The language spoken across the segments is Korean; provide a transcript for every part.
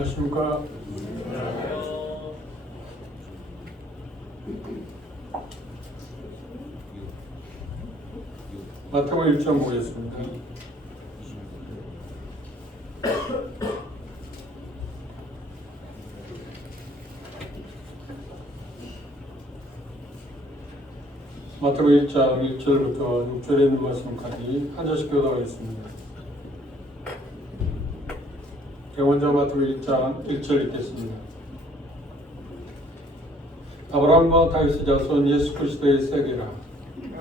안녕하십니까. 마태복음 1장 보겠습니다. 마태복음 1장 1절부터 6절에 있는 말씀까지 한 절씩 교독하겠습니다. 제가 먼저 마태복음 1장 1절 읽겠습니다. 아브라함과 다윗의 자손 예수 그리스도의 세대라.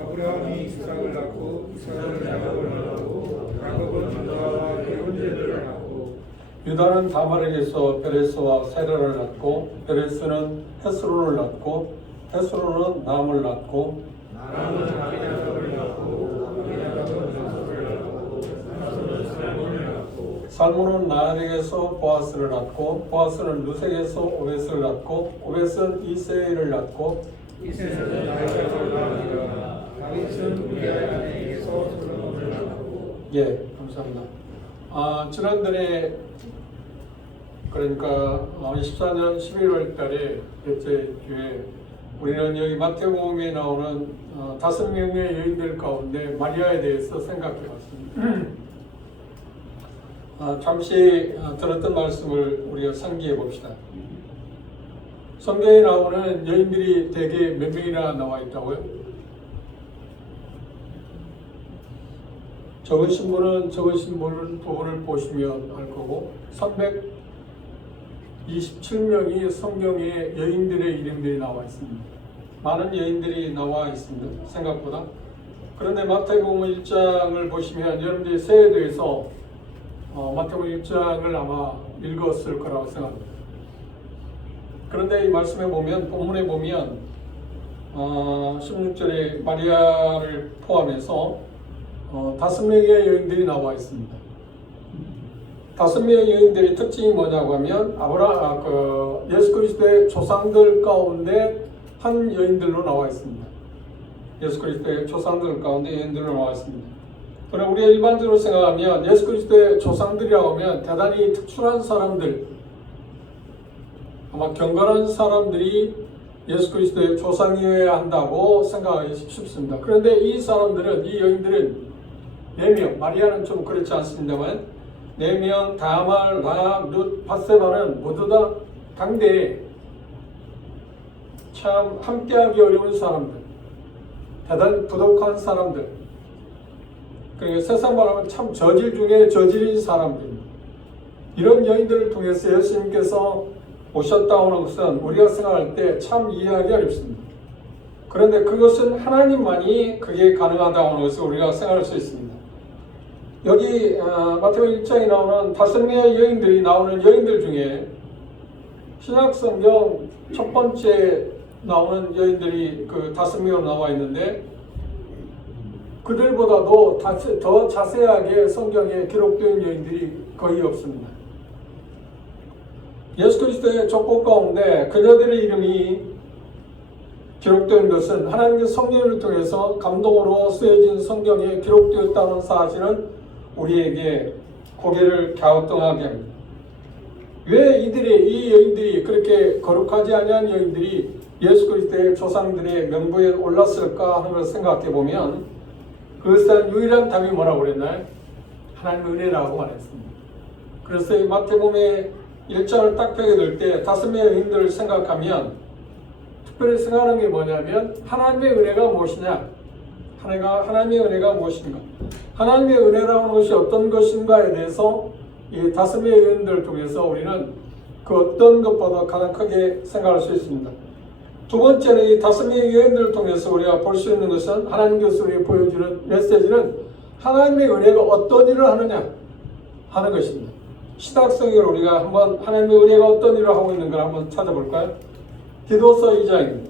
아브라함이 이삭을 낳고 이삭은 야곱을 낳고 야곱은 유다와 그 형제들을 낳고 유다는 다말에게서 베레스와 세라를 낳고 베레스는 헤스론을 낳고 헤스론은 남을 낳고 남은 아미나답을 낳고 아미나답은 나손을 낳고 나손은 살몬을 낳고 살몬은 나알에게서 보아스를 낳고 보아스는 루색에서 오벳을 낳고 오벳은 이세이를 낳고 이세는 다윗을 낳으니라 다윗은 우리아의 아내에게서 솔로몬을 낳고 예, 감사합니다. 지난달에 그러니까 24년 11월 달에 첫째 주에 우리는 여기 마태복음에 나오는 5명의 여인들 가운데 마리아에 대해서 생각해 봤습니다. 잠시 들었던 말씀을 우리가 상기해 봅시다. 성경에 나오는 여인들이 대개 몇 명이나 나와 있다고요? 적으신 분은 적으신 부분을 보시면 알 거고 327명이 성경에 여인들의 이름들이 나와 있습니다. 많은 여인들이 나와 있습니다. 생각보다. 그런데 마태복음 1장을 보시면 여러분들이 세대에서 마태복음 1장을 아마 읽었을 거라고 생각합니다. 그런데 이 말씀에 보면 본문에 보면 16절에 마리아를 포함해서 5명의 여인들이 나와 있습니다. 5명의 여인들의 특징이 뭐냐고 하면 예수 그리스도의 조상들 가운데 한 여인들로 나와 있습니다. 예수 그리스도의 조상들 가운데 여인들로 나와 있습니다. 그러나 우리가 일반적으로 생각하면 예수 그리스도의 조상들이라고 하면 대단히 특출한 사람들, 아마 경건한 사람들이 예수 그리스도의 조상이어야 한다고 생각하기 쉽습니다. 그런데 이 사람들은, 이 여인들은 4명, 마리아는 좀 그렇지 않습니다만 4명, 다말, 라합, 룻, 밧세바는 모두 다 당대에 참 함께하기 어려운 사람들, 대단히 부족한 사람들, 그러니까 세상 말하면 참 저질 중에 저질인 사람들입니다. 이런 여인들을 통해서 예수님께서 오셨다고 하는 것은 우리가 생각할 때 참 이해하기 어렵습니다. 그런데 그것은 하나님만이 그게 가능하다고 하는 것을 우리가 생각할 수 있습니다. 여기 마태복음 1장에 나오는 5명의 여인들이 나오는 여인들 중에 신약성경 첫 번째 나오는 여인들이 그 5명으로 나와 있는데 그들보다도 더 자세하게 성경에 기록된 여인들이 거의 없습니다. 예수 그리스도의 족보 가운데 그녀들의 이름이 기록된 것은 하나님의 성령을 통해서 감동으로 쓰여진 성경에 기록되었다는 사실은 우리에게 고개를 갸우뚱하게 합니다. 왜 이 여인들이 그렇게 거룩하지 아니한 여인들이 예수 그리스도의 조상들의 명부에 올랐을까 하는 것을 생각해 보면 그것은 유일한 답이 뭐라고 그랬나요? 하나님의 은혜라고 말했습니다. 그래서 이 마태복음의 1장을 딱 펴게 될 때 5명의 여인들을 생각하면 특별히 생각하는 게 뭐냐면 하나님의 은혜가 무엇이냐? 하나님의 은혜가 무엇인가? 하나님의 은혜라는 것이 어떤 것인가에 대해서 이 5명의 여인들을 통해서 우리는 그 어떤 것보다 가장 크게 생각할 수 있습니다. 두 번째는 이 5명의 여인들을 통해서 우리가 볼 수 있는 것은 하나님께서 우리에게 보여주는 메시지는 하나님의 은혜가 어떤 일을 하느냐 하는 것입니다. 신학성경을 우리가 한번 하나님의 은혜가 어떤 일을 하고 있는가 한번 찾아볼까요? 디도서 2장입니다.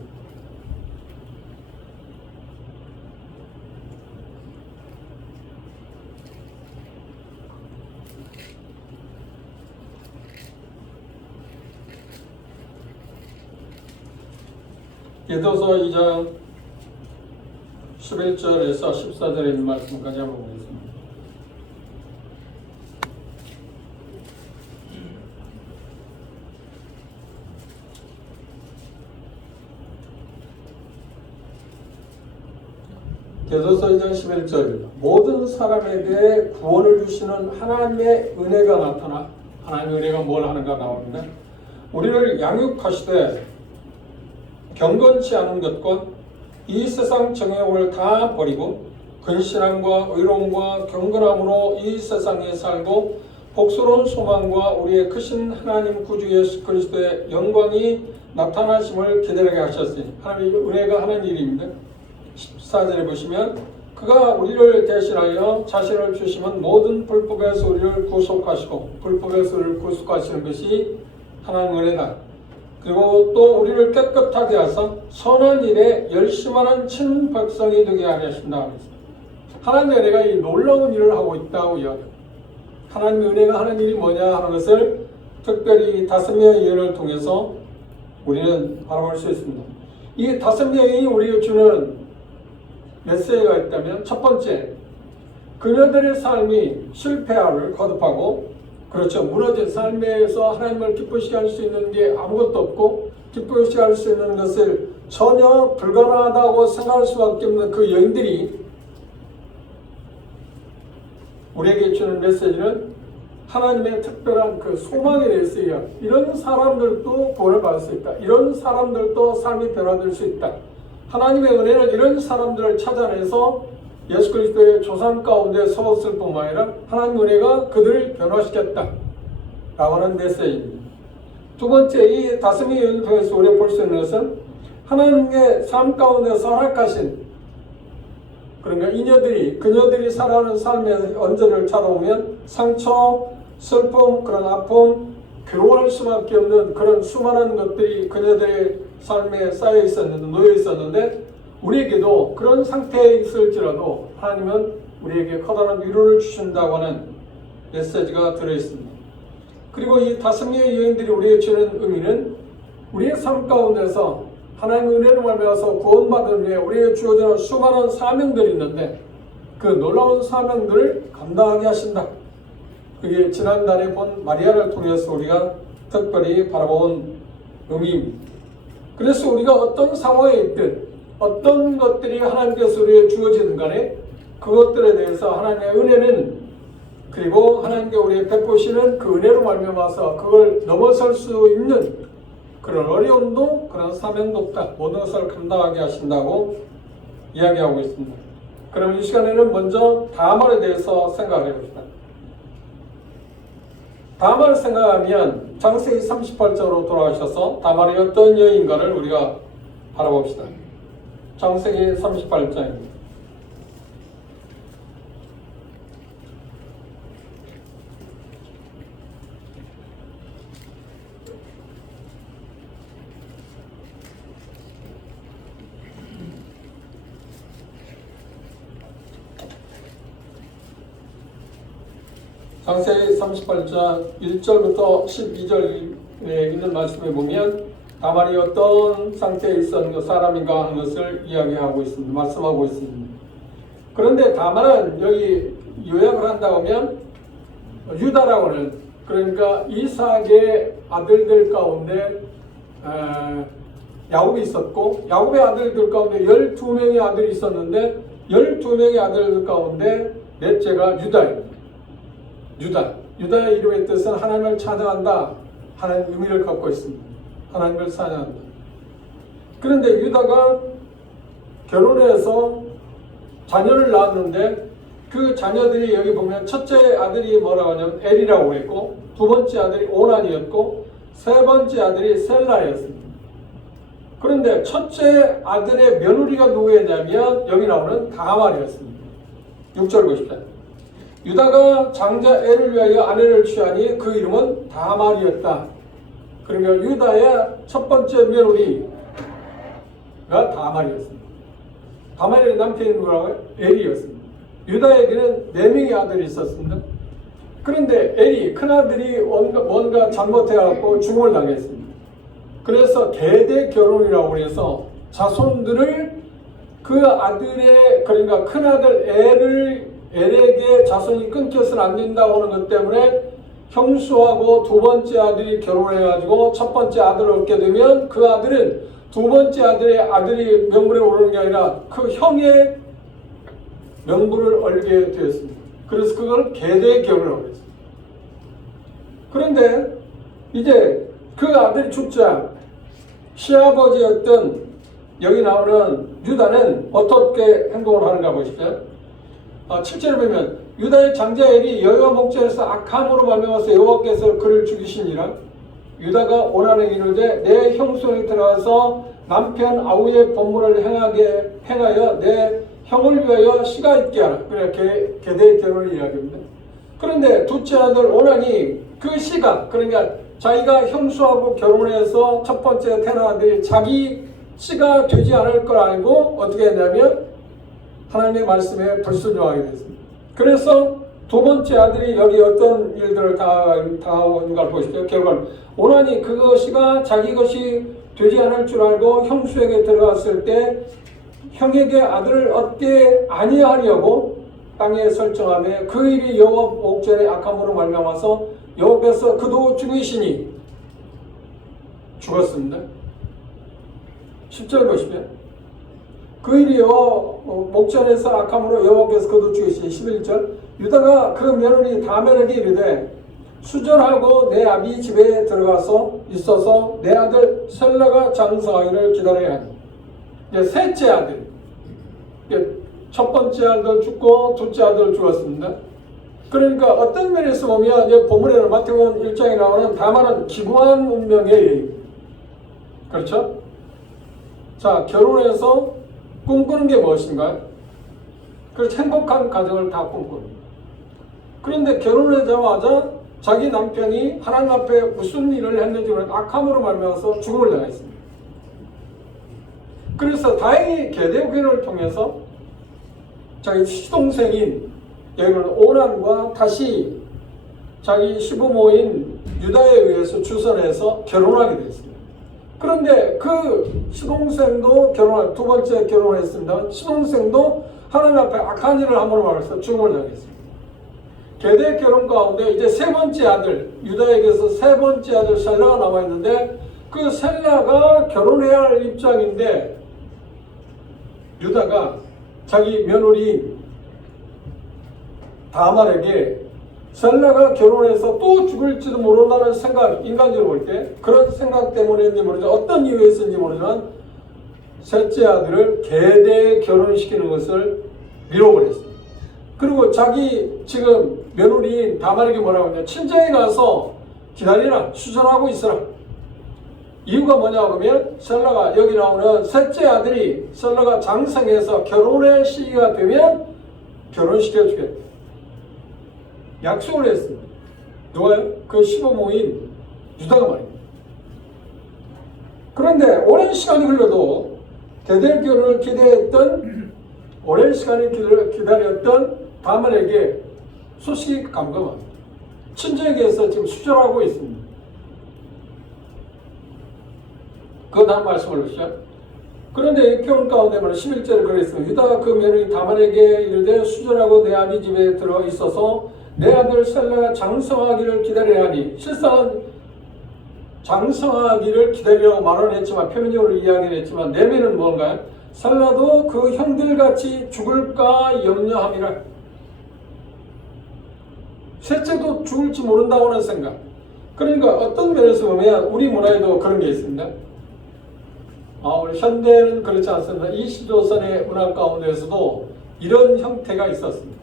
디도서 2장 11절에서 14절에 있는 말씀까지 한번 보겠습니다. 계속해서 2장 11절 모든 사람에게 구원을 주시는 하나님의 은혜가 나타나 하나님의 은혜가 뭘 하는가 나옵니다. 우리를 양육하시되 경건치 않은 것과 이 세상 정욕을 다 버리고 근신함과 의로움과 경건함으로 이 세상에 살고 복스러운 소망과 우리의 크신 하나님 구주 예수 그리스도의 영광이 나타나심을 기다리게 하셨으니 하나님의 은혜가 하는 일입니다. 14절에 보시면 그가 우리를 대신하여 자신을 주시면 모든 불법에서 우리를 구속하시고 불법에서 우리를 구속하시는 것이 하나님의 은혜다. 그리고 또 우리를 깨끗하게 하사 선한 일에 열심하는 친 백성이 되게 하셨다. 하나님의 은혜가 이 놀라운 일을 하고 있다고 이야기합니다. 하나님의 은혜가 하는 일이 뭐냐 하는 것을 특별히 5명의 예언을 통해서 우리는 바라볼 수 있습니다. 이 5명이 우리에게 주는 메시지가 있다면 첫 번째, 그녀들의 삶이 실패함을 거듭하고 그렇죠. 무너진 삶에서 하나님을 기쁘시게 할 수 있는 게 아무것도 없고 기쁘시게 할 수 있는 것을 전혀 불가능하다고 생각할 수밖에 없는 그 여인들이 우리에게 주는 메시지는 하나님의 특별한 그 소망에 대해서 이런 사람들도 구원을 받을 수 있다. 이런 사람들도 삶이 변화될 수 있다. 하나님의 은혜는 이런 사람들을 찾아내서 예수 그리스도의 조상 가운데 서었을 뿐만 아니라 하나님의 은혜가 그들을 변화시켰다 라고 하는 메시지입니다. 두 번째, 이 5명의 예언을 통해서 우리가 볼 수 있는 것은 하나님의 삶 가운데서 허락하신 그러니까 그녀들이 살아가는 삶의 언저리를 찾아오면 상처, 슬픔, 그런 아픔, 괴로워할 수밖에 없는 그런 수많은 것들이 그녀들의 삶에 쌓여 있었는데, 놓여 있었는데 우리에게도 그런 상태에 있을지라도 하나님은 우리에게 커다란 위로를 주신다고 하는 메시지가 들어있습니다. 그리고 이 5명의 여인들이 우리에게 주는 의미는 우리의 삶 가운데서 하나님의 은혜를 말미암아서 구원받은 후에 우리에게 주어지는 수많은 사명들이 있는데 그 놀라운 사명들을 감당하게 하신다. 그게 지난달에 본 마리아를 통해서 우리가 특별히 바라본 의미입니다. 그래서 우리가 어떤 상황에 있든 어떤 것들이 하나님께서 우리에게 주어지는 간에 그것들에 대해서 하나님의 은혜는 그리고 하나님께 우리에게 베푸시는 그 은혜로 말미암아서 그걸 넘어설 수 있는 그런 어려움도 그런 사명도 없다. 모든 것을 감당하게 하신다고 이야기하고 있습니다. 그럼 이 시간에는 먼저 다말에 대해서 생각해 봅시다. 다말을 생각하면 창세기 38장으로 돌아가셔서 다말이 어떤 여인가를 우리가 바라봅시다. 창세기 38장입니다. 창세기 38장 1절부터 12절에 있는 말씀에 보면 다말이 어떤 상태에 있었는 사람인가 하는 것을 이야기하고 있습니다. 말씀하고 있습니다. 그런데 다말은 여기 요약을 한다고 하면 유다라고 하는 그러니까 이삭의 아들들 가운데 야곱이 있었고 야곱의 아들들 가운데 12명의 아들이 있었는데 12명의 아들들 가운데 넷째가 유다입니다. 유다의 이름의 뜻은 하나님을 찬양한다 하는 의미를 갖고 있습니다. 하나님을 찬양한다. 그런데 유다가 결혼해서 자녀를 낳았는데 그 자녀들이 여기 보면 첫째 아들이 뭐라고 하냐면 엘이라고 했고 두 번째 아들이 오난이었고 세 번째 아들이 셀라였습니다. 그런데 첫째 아들의 며느리가 누구였냐면 여기 나오는 다말이었습니다. 6절 보십시오. 유다가 장자 엘을 위하여 아내를 취하니 그 이름은 다말이었다. 그러니까 유다의 첫 번째 며느리가 다말이었습니다. 다말의 남편이 누구라고요? 엘이었습니다. 유다에게는 4명의 아들이 있었습니다. 그런데 엘이 큰아들이 뭔가 잘못해갖고 죽음을 당했습니다. 그래서 계대 결혼이라고 해서 자손들을 그 아들의 그러니까 큰아들 엘에게 자손이 끊겨서는 안 된다고 하는 것 때문에 형수하고 두 번째 아들이 결혼해가지고 첫 번째 아들을 얻게 되면 그 아들은 두 번째 아들이 명분에 오르는 게 아니라 그 형의 명분을 얼게 되었습니다. 그래서 그걸 계대 결혼이라고 했습니다. 그런데 이제 그 아들이 죽자 시아버지였던 여기 나오는 유다는 어떻게 행동을 하는가 보십시오. 7절에 보면 유다의 장자엘이 여호와 목전에서 악함으로 말미암아서 여호와께서 그를 죽이시니라. 유다가 오난에 이르되 내 형손에 들어가서 남편 아우의 법물을 행하여 내 형을 위하여 씨가 있게 하라. 그렇게 계대 결혼을 이야기합니다. 그런데 둘째 아들 오난이 그 씨가, 그러니까 자기가 형수하고 결혼해서 첫 번째 태어난 아들이 자기 씨가 되지 않을 걸 알고 어떻게 했냐면 하나님의 말씀에 불순종하게 됐습니다. 그래서 두 번째 아들이 여기 어떤 일들을 당하는가 보십시오. 결과는 오난이 그것이가 자기 것이 되지 않을 줄 알고 형수에게 들어갔을 때 형에게 아들을 얻게 아니하려고 땅에 설정하며 그 일이 여호와 목전에 악함으로 말미암아서 여호와께서 그도 죽이시니 죽었습니다. 10절 보시면 그 일이 여호와 목전에서 악함으로 여호와께서 그도 죽이시니 11절 유다가 그 며느리 다멜에게 이르되 수절하고 내 아비 집에 들어가서 있어서 내 아들 셀라가 장성하기를 기다려야 하니 이제 셋째 아들 첫 번째 아들 죽고 둘째 아들 죽었습니다. 그러니까 어떤 면에서 보면 이제 본문에는 마태복음 1장에 나오는 다만은 기구한 운명의 그렇죠? 자, 결혼해서 꿈꾸는 게 무엇인가요? 그래서 행복한 가정을 다 꿈꿉니다. 그런데 결혼하자마자 자기 남편이 하나님 앞에 무슨 일을 했는지 모르는 악함으로 말미암아서 죽음을 당했습니다. 그래서 다행히 계대교회를 통해서 자기 시동생인 여기는 오난과 다시 자기 시부모인 유다에 의해서 주선해서 결혼하게 됐습니다. 그런데 그 시동생도 두 번째 결혼했습니다. 시동생도 하나님 앞에 악한 일을 함으로 말해서 죽음을 당했습니다. 계대 결혼 가운데 이제 세 번째 아들 유다에게서 세 번째 아들 셀라가 남아 있는데 그 셀라가 결혼해야 할 입장인데 유다가 자기 며느리 다말에게 셀라가 결혼해서 또 죽을지도 모른다는 생각, 인간적으로 볼 때 그런 생각 때문인지 모르지만 어떤 이유에서인지 모르지만 셋째 아들을 계대 결혼시키는 것을 미뤄버렸습니다. 그리고 자기 지금 며느리인 다말에게 뭐라고 하냐, 친정에 가서 기다리라, 수절하고 있어라. 이유가 뭐냐 하면 셀라가 여기 나오는 셋째 아들이 셀라가 장성해서 결혼의 시기가 되면 결혼시켜주겠다. 약속을 했습니다. 누가요? 그 시부모인 유다가 말입니다. 그런데 오랜 시간이 흘러도 대대 결혼을 기대했던 오랜 시간을 기다렸던 다말에게 소식이 감감합니다. 친정에게서 지금 수절하고 있습니다. 그 다음 말씀을 보시죠. 그런데 이 교훈 가운데 말은 11절에 그랬습니다. 유다가 그 며느리 다말에게 이르되 수절하고 내 아비 집에 들어 있어서 내 아들 셀라가 장성하기를 기다려야 하니, 실상은 장성하기를 기다리라고 말은 했지만 표면적으로 이야기를 했지만 내면은 뭔가요? 셀라도 그 형들같이 죽을까 염려함이라. 셋째도 죽을지 모른다고 하는 생각. 그러니까 어떤 면에서 보면 우리 문화에도 그런 게 있습니다. 우리 현대는 그렇지 않습니다. 이 시조선의 문화 가운데서도 이런 형태가 있었습니다.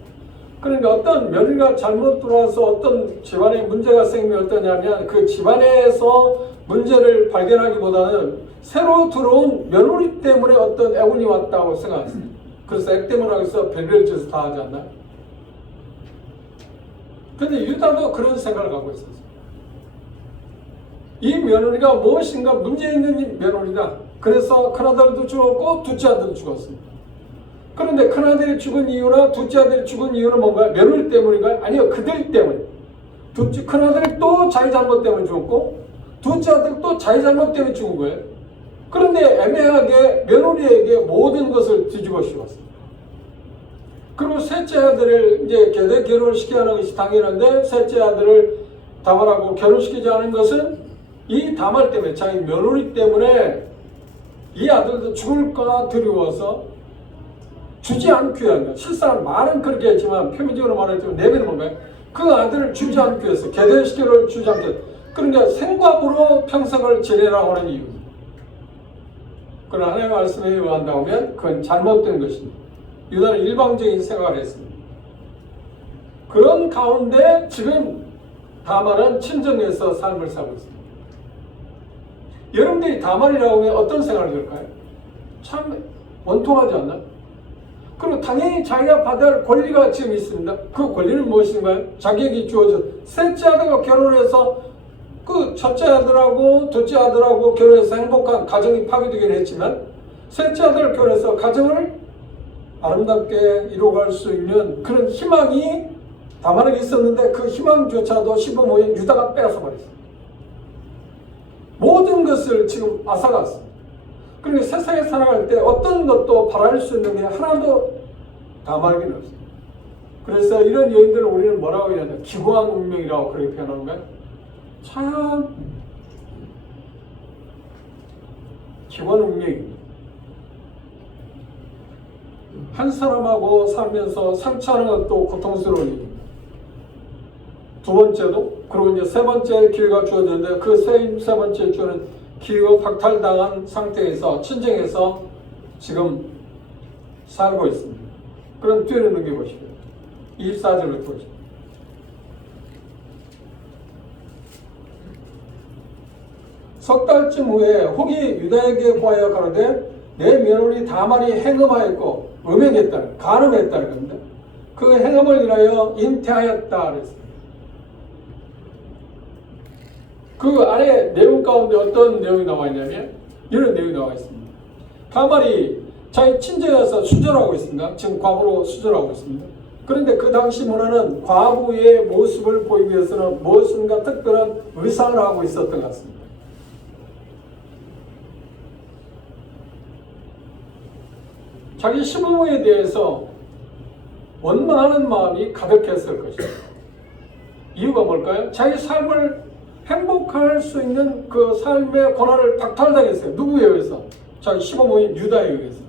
그러니까 어떤 며느리가 잘못 들어와서 어떤 집안에 문제가 생기면 어떠냐면 그 집안에서 문제를 발견하기보다는 새로 들어온 며느리 때문에 어떤 애운이 왔다고 생각했습니다. 그래서 액땜을 하면서 별별 짓을 다 하지 않나요? 근데 유다도 그런 생각을 갖고 있었어요. 이 며느리가 무엇인가 문제 있는 며느리다. 그래서 큰아들도 죽었고 둘째 아들도 죽었습니다. 그런데 큰아들이 죽은 이유나 둘째 아들이 죽은 이유는 뭔가요? 며느리 때문인가요? 아니요, 그들 때문에. 큰아들이 또 자기 잘못 때문에 죽었고 둘째 아들이 또 자기 잘못 때문에 죽은 거예요. 그런데 애매하게 며느리에게 모든 것을 뒤집어 씌웠습니다. 그리고 셋째 아들을 이제 계대 결혼을 시켜야 하는 것이 당연한데 셋째 아들을 다말하고 결혼시키지 않은 것은 이 다말 때문에, 자기 며느리 때문에 이 아들도 죽을까 두려워서 주지 않기 위한 거예요. 실상 말은 그렇게 했지만 표면적으로 말했지만 내면은 뭔가요? 그 아들을 주지 않기 위해서 계대시계를 주지 않기 위해서 그러니까 생과부로 평생을 지내라고 하는 이유. 그러나 하나님의 말씀에 의한다고 하면 그건 잘못된 것입니다. 유다는 일방적인 생각을 했습니다. 그런 가운데 지금 다말은 친정에서 삶을 살고 있습니다. 여러분들이 다말이라고 하면 어떤 생각이 들까요? 참 원통하지 않나? 그리고 당연히 자기가 받을 권리가 지금 있습니다. 그 권리는 무엇인가요? 자격이 주어져 셋째 아들과 결혼해서 그 첫째 아들하고 둘째 아들하고 결혼해서 행복한 가정이 파괴되긴 했지만 셋째 아들을 결혼해서 가정을 아름답게 이루어갈 수 있는 그런 희망이 다말에게 있었는데 그 희망조차도 시부모인 유다가 빼앗아버렸어요. 모든 것을 지금 앗아갔어요. 그러니까 세상에 살아갈 때 어떤 것도 바랄 수 있는 게 하나도 다말에게는 없어요. 그래서 이런 여인들을 우리는 뭐라고 해야 되나? 기구한 운명이라고 그렇게 표현하는 거예요. 참 기구한 운명입니다. 한 사람하고 살면서 상처하는 것도 고통스러운 일입니다. 두 번째도 그리고 이제 세 번째 기회가 주어졌는데 그 세 번째 주는 기회가 박탈당한 상태에서 친정에서 지금 살고 있습니다. 그럼 뒤를 넘겨보시죠. 24절을 보시죠. 석 달쯤 후에 혹이 유다에게 구하여 가로되 내 며느리 다말이 행음하였고 음행했다는 간음했다는 건데 그 행음을 인하여 잉태하였다 그랬습니다. 그 안에 내용 가운데 어떤 내용이 나와 있냐면 이런 내용이 나와 있습니다. 다말이 자기 친정에서 수절하고 있습니다. 지금 과부로 수절하고 있습니다. 그런데 그 당시 문화는 과부의 모습을 보이기 위해서는 무엇인가 특별한 의상을 하고 있었던 것 같습니다. 자기 시부모에 대해서 원망하는 마음이 가득했을 것입니다. 이유가 뭘까요? 자기 삶을 행복할 수 있는 그 삶의 권한을 박탈당했어요. 누구에 의해서? 자기 시부모인 유다에 의해서.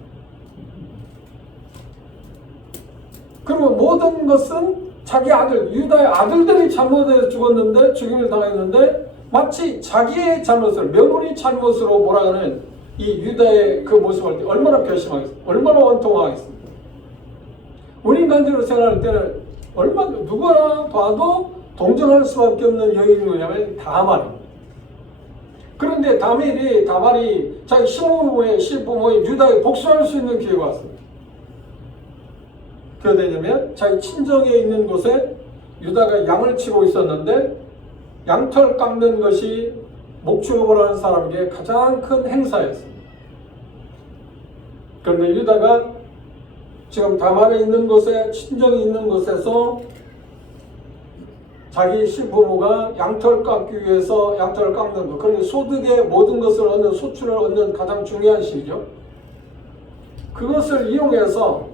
그리고 모든 것은 자기 아들, 유다의 아들들이 잘못해서 죽었는데 죽임을 당했는데 마치 자기의 잘못을 며느리 잘못으로 몰아가는 이 유다의 그 모습을 볼 때 얼마나 결심하겠습니까? 얼마나 원통하겠습니까? 우리 간접으로 생각할 때는 얼마나 누구나 봐도 동정할 수밖에 없는 여인이 뭐냐면 다말입니다. 그런데 다말이 자기 시부모의 유다에 복수할 수 있는 기회가 왔습니다. 그게 되냐면 자기 친정에 있는 곳에 유다가 양을 치고 있었는데 양털 깎는 것이 목축업을 하는 사람에게 가장 큰 행사였습니다. 그런데 유다가 지금 다말에 있는 곳에 친정이 있는 곳에서 자기 시부모가 양털 깎기 위해서 양털을 깎는 것, 그러니까 소득의 모든 것을 얻는 소출을 얻는 가장 중요한 시기죠. 그것을 이용해서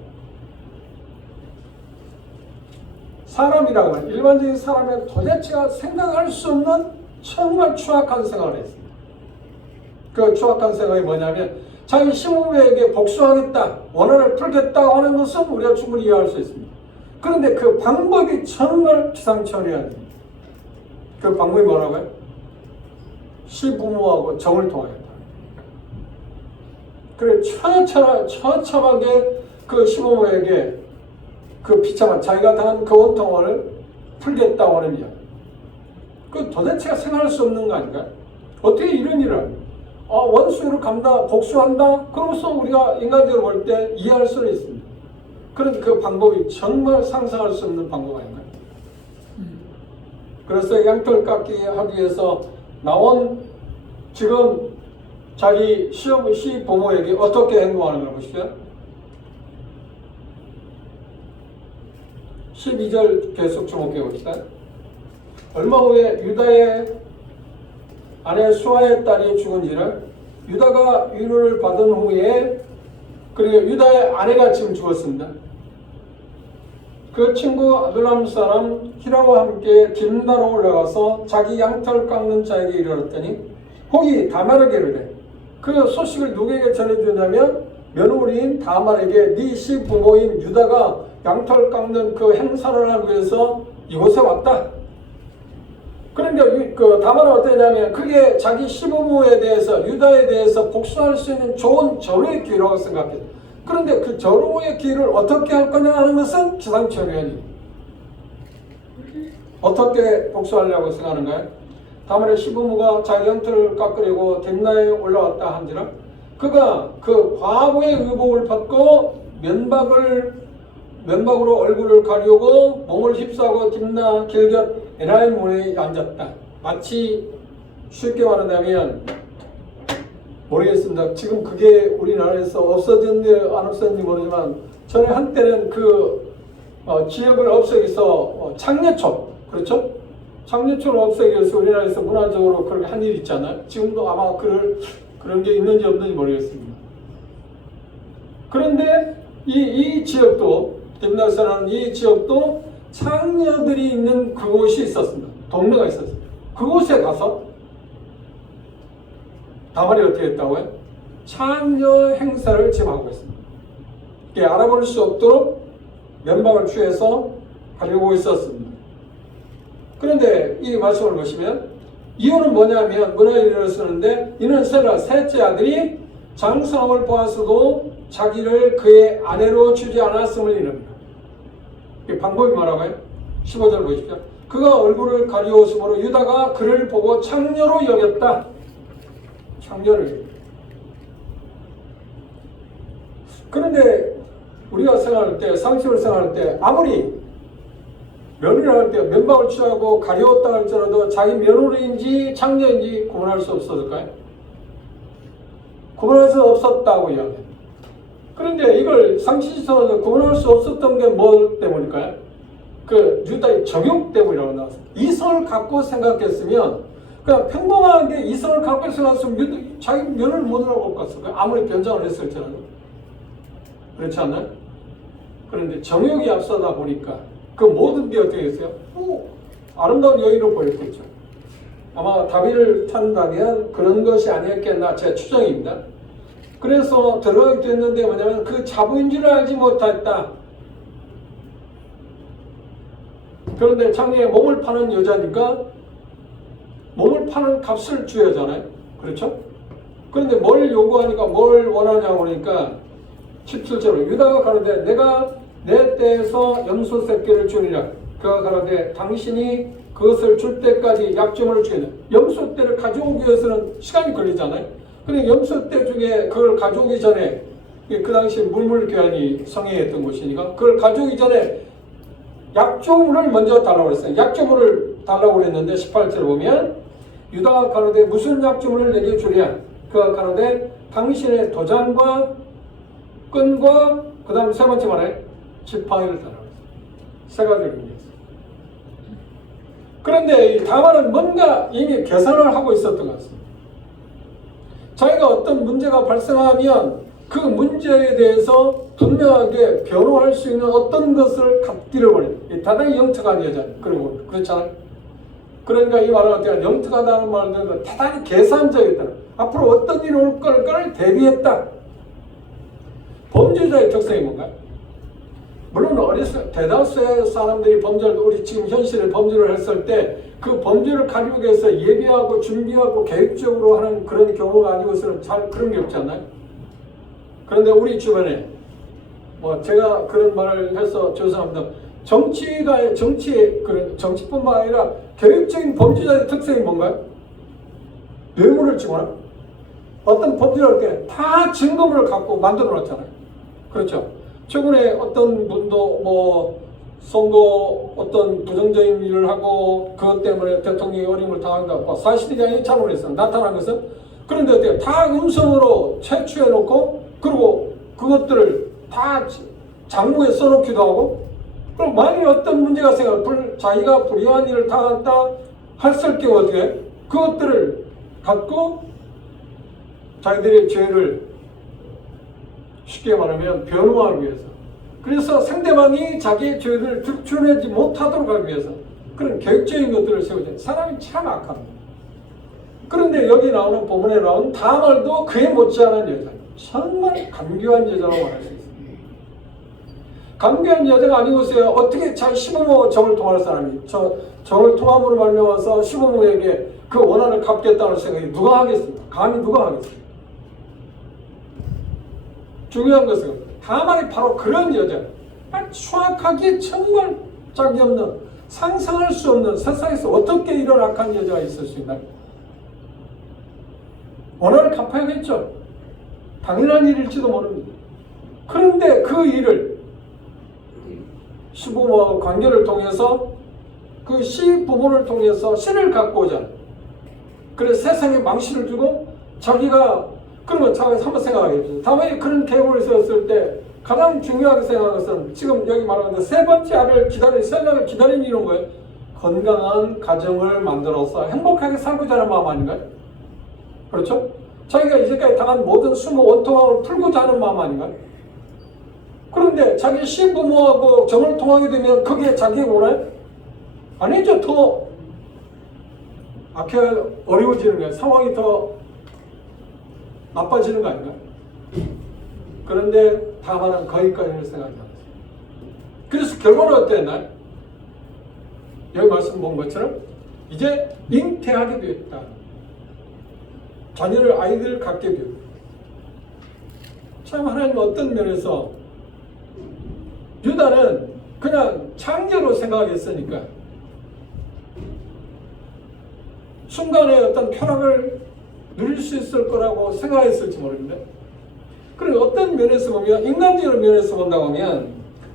사람이라고 하면 일반적인 사람의 도대체가 생각할 수 없는 정말 추악한 생각을 했습니다. 그 추악한 생각이 뭐냐면 자기 시부모에게 복수하겠다, 원한을 풀겠다고 하는 것은 우리가 충분히 이해할 수 있습니다. 그런데 그 방법이 정말 기상천외한 그 방법이 뭐라고요? 시부모하고 정을 통하였다. 그래 처참하게 그 시부모에게 그 비참한 자기가 당한 그 원통을 풀겠다고 하는 이야기. 그 도대체가 생각할 수 없는 거 아닌가요? 어떻게 이런 일을 합니까? 원수를 감다, 복수한다? 그러면서 우리가 인간적으로 볼 때 이해할 수는 있습니다. 그런데 그 방법이 정말 상상할 수 없는 방법 아닌가요? 그래서 양털 깎기 하기 위해서 나온 지금 자기 시부모에게 어떻게 행동하는 걸 보시죠. 12절 계속 주목해 봅시다. 얼마 후에 유다의 아내 수아의 딸이 죽은지를 유다가 위로를 받은 후에 그리고 유다의 아내가 지금 죽었습니다. 그 친구 아둘람 사람 히라와 함께 길나로 올라가서 자기 양털 깎는 자에게 이르렀더니 혹이 다말에게 이르되 그 소식을 누구에게 전해주냐면 며느리인 다말에게 네 시부모인 유다가 양털 깎는 그 행사를 하기 위해서 이곳에 왔다. 그러니까 그 다말은 어떠냐면 그게 자기 시부모에 대해서 유다에 대해서 복수할 수 있는 좋은 절호의 기회라고 생각해요. 그런데 그 절호의 기회를 어떻게 할 거냐 하는 것은 기상천외한이 어떻게 복수하려고 생각하는가요? 다말의 시부모가 자기 형틀을 깎으려고 딥나에 올라왔다 한지라 그가 그 과부의 의복을 받고 면박으로 얼굴을 가리우고 몸을 휩싸고 딥나 길곁 에나임 문에 앉았다. 마치 쉽게 말한다면 모르겠습니다. 지금 그게 우리나라에서 없어졌는지 안 없어졌는지 모르지만 전에 한때는 그 지역을 없애기 위해서 창녀촌, 그렇죠? 창녀촌을 없애기 위해서 우리나라에서 문화적으로 그렇게 한 일이 있잖아요. 지금도 아마 그런 게 있는지 없는지 모르겠습니다. 그런데 이 지역도 딥나스라는 이 지역도 창녀들이 있는 그곳이 있었습니다. 동네가 있었습니다. 그곳에 가서 다말이 어떻게 했다고요? 창녀 행사를 지금 하고 있습니다. 이게 알아볼 수 없도록 면박을 취해서 하려고 있었습니다. 그런데 이 말씀을 보시면 이유는 뭐냐면 뭐라 이를 쓰는데 이는 세라 셋째 아들이 장성을 보아서도 자기를 그의 아내로 주지 않았음을 이릅니다. 방법이 뭐라고요? 15절 보십시오. 그가 얼굴을 가리웠으므로 유다가 그를 보고 창녀로 여겼다. 창녀를 여겼다. 그런데 우리가 생각할 때, 상식을 생각할 때 아무리 며느리라 할 때 면박을 취하고 가리웠다 할지라도 자기 며느리인지 창녀인지 구분할 수 없었을까요? 구분할 수 없었다고 이야기합니다. 그런데 이걸 상식적으로 구분할 수 없었던 게 뭐 때문일까요? 그 유다의 정욕 때문이라고 나왔습니다. 이성을 갖고 생각했으면 그냥 평범하게 이성을 갖고 생각했으면 자기 며느리를 못 알아볼 것 같아요. 아무리 변장을 했을지라도. 그렇지 않나요? 그런데 정욕이 앞서다 보니까 그 모든 게 어떻게 됐어요? 아름다운 여인으로 보였겠죠. 아마 다비를 탄다면 그런 것이 아니었겠나 제 추정입니다. 그래서 들어가게 됐는데 뭐냐면 그 자부인 줄 알지 못했다. 그런데 장래에 몸을 파는 여자니까 몸을 파는 값을 줘야잖아요. 그렇죠? 그런데 뭘 요구하니까 뭘 원하냐고 하니까 17절로 유다가 가로되 내가 내 때에서 염소 새끼를 주리라. 그가 가로되 당신이 그것을 줄 때까지 약점을 주겠네. 염소 떼를 가져오기 위해서는 시간이 걸리잖아요. 근데 염소 떼 중에 그걸 가져오기 전에 그 당시 물물교환이 성행했던 곳이니까 그걸 가져오기 전에 약조물을 먼저 달라고 그랬어요. 약조물을 달라고 그랬는데 18절에 보면 유다가 가로되 무슨 약조물을 내게 주랴. 그가 가로되 당신의 도장과 끈과 그 다음 세 번째 말에 지팡이를 달라고 했어요. 세 가지를 의미했어요. 그런데 이 다말은 뭔가 이미 계산을 하고 있었던 것 같습니다. 자기가 어떤 문제가 발생하면 그 문제에 대해서 분명하게 변호할 수 있는 어떤 것을 갖기를 원해요. 대단히 영특한 여자예요. 그리고 그렇잖아요. 그러니까 이 말은 어떻게 영특하다는 말은 대단히 계산적이었다. 앞으로 어떤 일이 올 걸 대비했다. 범죄자의 특성이 뭔가요? 물론 대다수의 사람들이 범죄를 우리 지금 현실에 범죄를 했을 때 그 범죄를 가리기 위해서 예비하고 준비하고 계획적으로 하는 그런 경우가 아니고서는 잘 그런 게 없지 않나요? 그런데 우리 주변에 제가 그런 말을 해서 죄송합니다. 정치뿐만 아니라 계획적인 범죄자의 특성이 뭔가요? 뇌물을 주거나 어떤 범죄를 할 때 다 증거물을 갖고 만들어 놨잖아요. 그렇죠? 최근에 어떤 분도 선거 어떤 부정적인 일을 하고 그것 때문에 대통령이 어려움을 당한다고 사실이 아닌 잘못했어요. 나타난 것은. 그런데 어때요? 다 음성으로 채취해 놓고 그리고 그것들을 다 장부에 써놓기도 하고 그럼 만일 어떤 문제가 자기가 불의한 일을 당한다 했을 경우 어떻게 해요? 그것들을 갖고 자기들의 죄를 쉽게 말하면 변호하기 위해서 그래서 상대방이 자기의 죄를 들춰내지 못하도록 하기 위해서 그런 계획적인 것들을 세우죠. 사람이 참 악합니다. 그런데 여기 나오는 본문에 나온 다말도 그에 못지않은 여자입니다. 정말 감교한 여자라고 말할 수 있습니다. 감교한 여자가 아니고서야 어떻게 자기 시부모 정을 통할 사람이 정을 통함으로 말미암아서 시부모에게 그 원한을 갚겠다는 생각이 누가 하겠습니까? 감히 누가 하겠습니까? 중요한 것은 하만이 바로 그런 여자, 추악하기에 정말 짝이 없는, 상상할 수 없는, 세상에서 어떻게 이런 악한 여자가 있을 수 있나요? 원한을 갚아야겠죠. 당연한 일일지도 모릅니다. 그런데 그 일을 시부모와 관계를 통해서 그 시부모를 통해서 씨를 갖고자, 그래서 세상에 망신을 주고 자기가, 그러면 자기가 한번 생각하겠죠. 다만에 그런 계획을 세웠을 때 가장 중요하게 생각한 것은 지금 여기 말하는 세 번째 아를 생각을 기다리는 이런 거예요. 건강한 가정을 만들어서 행복하게 살고자 하는 마음 아닌가요? 그렇죠? 자기가 이제까지 당한 모든 수모 원통함을 풀고자 하는 마음 아닌가요? 그런데 자기 시부모하고 정을 통하게 되면 그게 자기가 원해요? 아니죠. 더 어려워지는 거예요. 상황이 더 나빠지는 거 아닌가요? 그런데 다만은 거기까지는 생각이 안 했어요. 그래서 결과는 어땠나요? 여기 말씀 본 것처럼 이제 잉태하게 되었다. 자녀를, 아이들을 갖게 되었다. 참 하나님 어떤 면에서 유다는 그냥 창녀로 생각했으니까 순간에 어떤 쾌락을 누릴 수 있을 거라고 생각했을지 모르는데, 그리고 어떤 면에서 보면, 인간적인 면에서 본다고 하면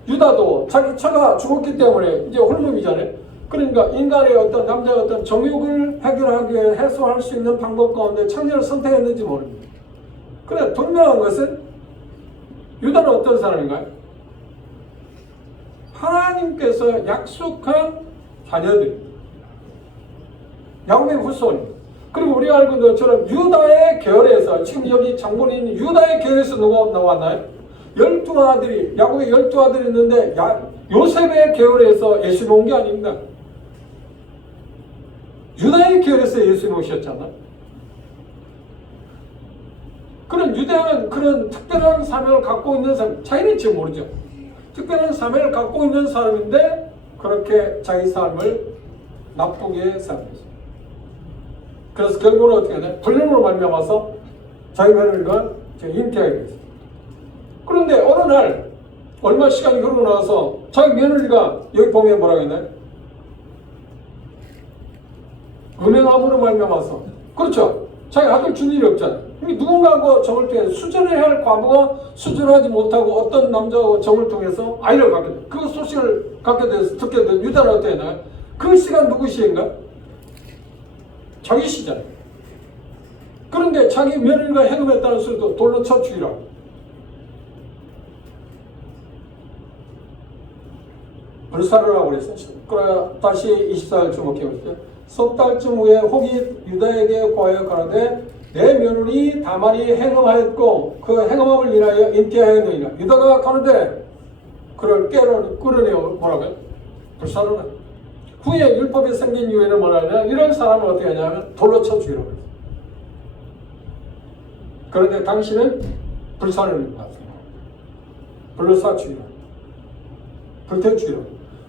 유다도 자기 처가 죽었기 때문에 이제 홀몸이잖아요. 그러니까 인간의 어떤 남자의 어떤 정욕을 해결하기 위해 해소할 수 있는 방법 가운데 창녀를 선택했는지 모릅니다. 그런데 분명한 것은 유다는 어떤 사람인가요? 하나님께서 약속한 자녀들, 야곱의 후손. 그리고 우리가 알고 있는 것처럼 유다의 계열에서, 지금 여기 장본에 있는 유다의 계열에서 누가 나왔나요? 12아들이, 야곱의 12아들이 있는데 요셉의 계열에서 예수님 온 게 아닙니다. 유다의 계열에서 예수님 오셨잖아요. 그런 유다는 그런 특별한 사명을 갖고 있는 사람, 자기는 지금 모르죠. 특별한 사명을 갖고 있는 사람인데 그렇게 자기 삶을 나쁘게 살았습니다. 그래서 결국은 어떻게 되냐? 불륜으로 말미암아서 자기 며느리가 잉태하게 됐습니다. 그런데 어느 날 얼마 시간이 흐르고 나서 자기 며느리가, 여기 보면 뭐라고 했나요? 음행함으로 말미암아서, 그렇죠? 자기 아들 준 일이 없잖아요. 누군가하고 정을 통해서 수전해야 할 과부가 수전하지 못하고 어떤 남자하고 정을 통해서 아이를 갖게 돼요. 그 소식을 듣게 된 유다는 어떻게 했나요? 그 시간 누구 시인가? 자기 시잖아요. 그런데 자기 며느리가 행음했다는 소리도 돌로 쳐 죽이라고. 불사를 하고 그랬어요. 그래 다시 24절 주목해 보세요. 석 달쯤 후에 혹이 유다에게 고하여 가라되 내 며느리 다말이 행음하였고 그 행음함을 인하여 잉태하였느니라. 유다가 가는데 그를 끌어내어 뭐라고요? 불사를 하라. 후에 율법이 생긴 이후에는 뭐라냐? 이런 사람을 어떻게 하냐면 돌로 쳐 죽이라고 했어요. 그런데 당신은 불사를 받았어요. 불로 쏴 죽이라. 불태 죽이라.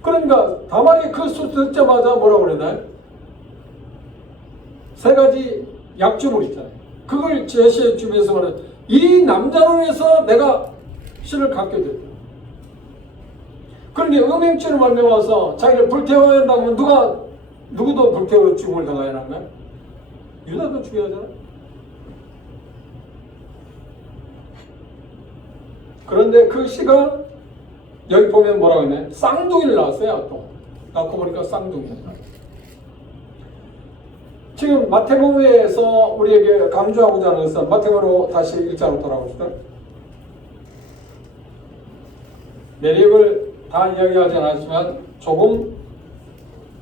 그러니까 다말이 그 소 듣자마자 뭐라고 그러나요? 세 가지 약주물 있잖아요. 그걸 제시해 주면서 말하는, 이 남자로 해서 내가 씨를 갖게 됐다. 그러니 음행죄로 말미암아서 자기를 불태워야 한다고 하면 누구도 불태워 죽음을 당해야 하나요? 유다도 죽여야잖아요. 그런데 그 씨가 여기 보면 뭐라고 했나요? 쌍둥이를 낳았어요. 또 낳고 보니까 쌍둥이였다. 지금 마태복음에서 우리에게 강조하고자 하는 것은, 마태복음으로 다시 일자로 돌아봅시다. 내력을 다 이야기하지 않았지만 조금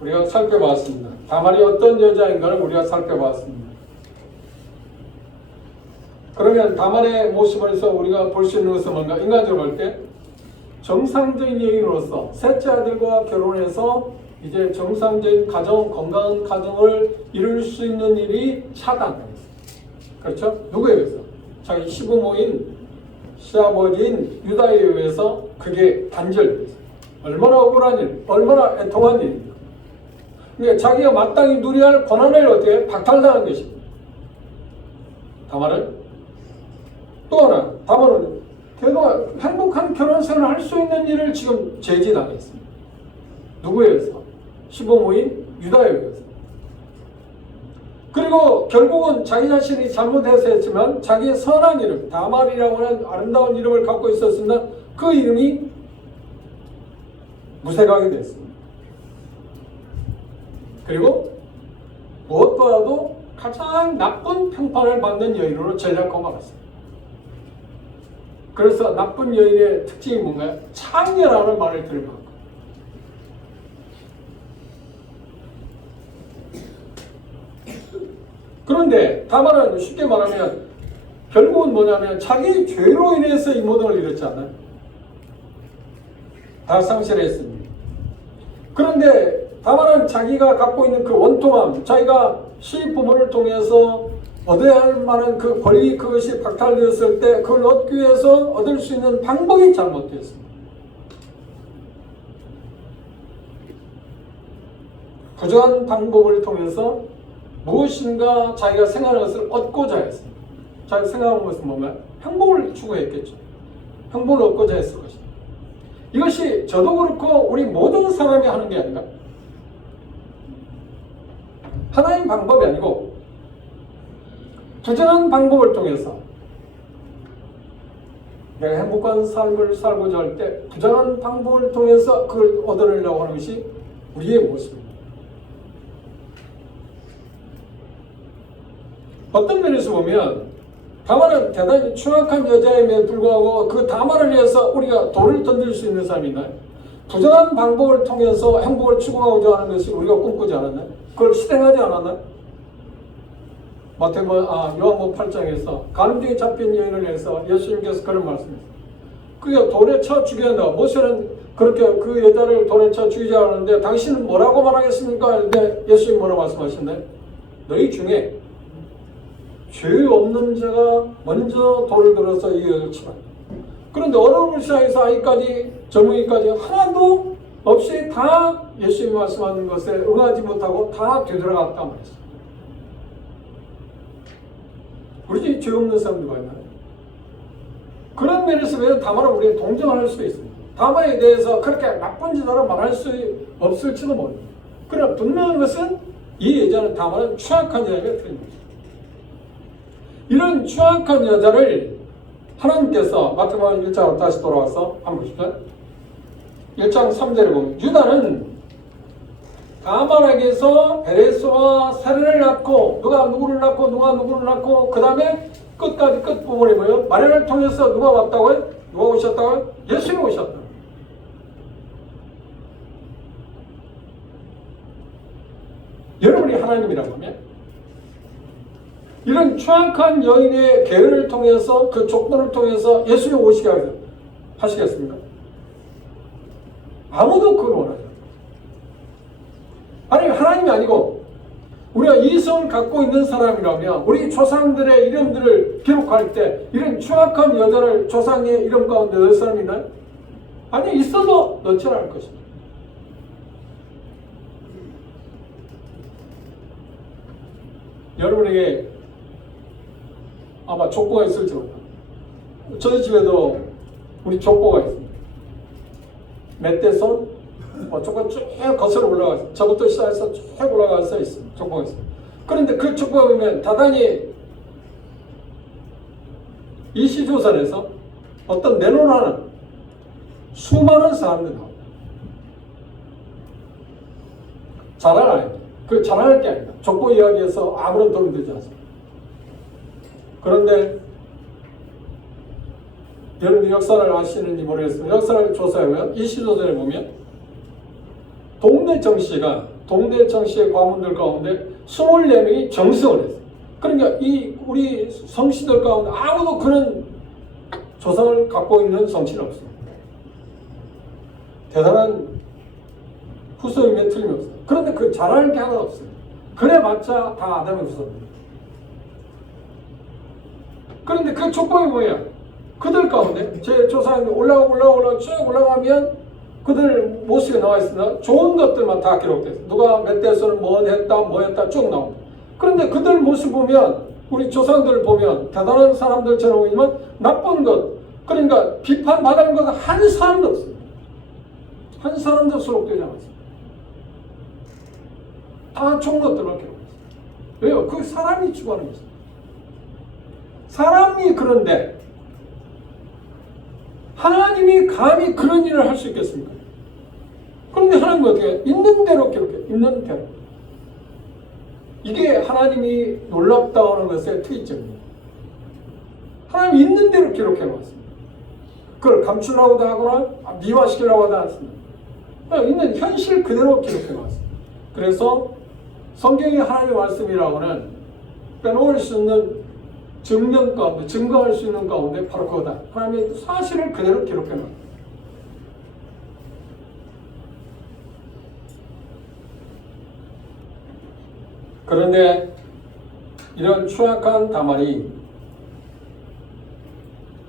우리가 살펴봤습니다. 다말이 어떤 여자인가를 우리가 살펴봤습니다. 그러면 다말의 모습에서 우리가 볼 수 있는 것은 뭔가? 인간적으로 볼 때 정상적인 여인으로서 셋째 아들과 결혼해서 이제 정상적인 가정, 건강한 가정을 이룰 수 있는 일이 차단. 그렇죠? 누구에 의해서? 자기 시부모인 시아버지인 유다에 의해서 그게 단절됐어요. 얼마나 억울한 일, 얼마나 애통한 일입니까? 그러니까 자기가 마땅히 누려야 할 권한을 어떻게 박탈당한 것입니다. 다말은 또 하나, 다말은 걔가 행복한 결혼 생활을 할 수 있는 일을 지금 제지당했습니다. 누구에 의해서? 시부모인 유다에 의해서. 그리고 결국은 자기 자신이 잘못해서 했지만 자기의 선한 이름, 다말이라고 하는 아름다운 이름을 갖고 있었습니다. 그 이름이 무색하게 됐습니다. 그리고 무엇보다도 가장 나쁜 평판을 받는 여인으로 전락하고 말았습니다. 그래서 나쁜 여인의 특징이 뭔가요? 창녀라는 말을 들은 것. 그런데 다말은 쉽게 말하면 결국은 뭐냐면 자기 죄로 인해서 이 모든 걸 이뤘지 않나요? 다 상실했습니다. 그런데 다말은 자기가 갖고 있는 그 원통함, 자기가 시부모를 통해서 얻어야 할 만한 그 권리, 그것이 박탈되었을 때 그걸 얻기 위해서 얻을 수 있는 방법이 잘못되었습니다. 부정한 방법을 통해서 무엇인가 자기가 생각하는 것을 얻고자 했습니다. 자기가 생각하는 것은 뭐냐면 행복을 추구했겠죠. 행복을 얻고자 했을 것이다. 이것이 저도 그렇고 우리 모든 사람이 하는 게 아닌가? 하나의 방법이 아니고 부정한 방법을 통해서 내가 행복한 삶을 살고자 할 때 부정한 방법을 통해서 그걸 얻어내려고 하는 것이 우리의 모습입니다. 어떤 면에서 보면 다말은 대단히 추악한 여자임에 불구하고 그 다말을 위해서 우리가 돌을 던질 수 있는 사람이 있나요? 부정한 방법을 통해서 행복을 추구하고자 하는 것이 우리가 꿈꾸지 않았나요? 그걸 실행하지 않았나요? 요한복음 8장에서 가늠죄에 잡힌 여인을 위해서 예수님께서 그런 말씀했어요. 그게 돌에 쳐 죽여야 한다. 모세는 그렇게 그 여자를 돌에 쳐 죽이자 하는데 당신은 뭐라고 말하겠습니까? 하는데 예수님 뭐라고 말씀하셨나요? 너희 중에 죄 없는 자가 먼저 돌을 들어서 이 여자를 치라. 그런데 어려움을 시작해서 아이까지 젊은이까지 하나도 없이 다 예수님이 말씀하는 것에 응하지 못하고 다 되돌아갔다 말했어요. 우리 집에 죄 없는 사람들 있나요? 그런 면에서 왜 다말을 우리가 동정할 수 있습니다. 다말에 대해서 그렇게 나쁜 짓으로 말할 수 없을지도 모릅니다. 그러나 분명한 것은 이 여자는 다말은 추악한 여자가 틀린 것입니다. 이런 추악한 여자를 하나님께서 마태복음 1장으로 다시 돌아와서 한번 보십시오. 1장 3절에 보면 유다는 다말에게서 베레스와 세레를 낳고 누가 누구를 낳고 누가 누구를 낳고 그 다음에 끝까지 끝부분에 뭐예요? 마련을 통해서 누가 왔다고요? 누가 오셨다고요? 예수님이 오셨다. 여러분이 하나님이라고 하면 이런 추악한 여인의 계획을 통해서 그 조건을 통해서 예수님이 오시게 하시겠습니까? 아무도 그걸 원하지 않아요. 아니 하나님이 아니고 우리가 이성을 갖고 있는 사람이라면 우리 조상들의 이름들을 기록할 때 이런 추악한 여자를 조상의 이름 가운데 넣을 사람이 있나요? 아니 있어도 넣지 않을 것입니다. 여러분에게 아마 족보가 있을지 몰라요. 저희 집에도 우리 족보가 있습니다. 멧돼손 족보 쭉 거슬러 올라가서 저부터 시작해서 쭉 올라가서 있습니다. 족보가 있습니다. 그런데 그 족보에 보면 다단히 이 시조선에서 어떤 내놓으라는 수많은 사람들이 나옵니다. 자랑 아닙니다. 그 자랑할 게 아닙니다. 족보 이야기에서 아무런 도움이 되지 않습니다. 그런데 여러분 역사를 아시는지 모르겠습니다. 역사를 조사해보면 이 시조선에 보면 동대 정씨의 과문들 가운데 24명이 정승을 했어요. 그러니까 이 우리 성씨들 가운데 아무도 그런 조상을 갖고 있는 성씨는 없습니다. 대단한 후손임에 틀림없어요. 그런데 그 잘하는 게 하나 없어요. 그래봤자 다 아담의 후손입니다. 그런데 그 족보이 뭐예요? 그들 가운데 제 조상이 올라가 쭉 올라가면 그들 모습이 나와 있습니다. 좋은 것들만 다 기록돼요. 누가 몇 대서는 뭐 했다 쭉 나옵니다. 그런데 그들 모습 보면 우리 조상들을 보면 대단한 사람들처럼 보이지만 나쁜 것, 그러니까 비판받는 것은 한 사람도 없습니다. 한 사람도 수록되지 않았습니다. 다 좋은 것들만 기록했습니다. 왜요? 그 사람이 추구하는 것입니다. 사람이 그런데 하나님이 감히 그런 일을 할 수 있겠습니까? 그런데 하나님은 어떻게 해요? 있는 대로 기록해요. 있는 대로. 이게 하나님이 놀랍다고 하는 것의 특이점입니다. 하나님이 있는 대로 기록해 놓았습니다. 그걸 감추려고도 하거나 미화시키려고 하지 않습니다. 있는 현실 그대로 기록해 놓았습니다. 그래서 성경이 하나님의 말씀이라고는 빼놓을 수 있는 증명 가운데, 증거할 수 있는 가운데 바로 그거다. 하나님의 사실을 그대로 기록해 놓았습니다. 그런데 이런 추악한 다말이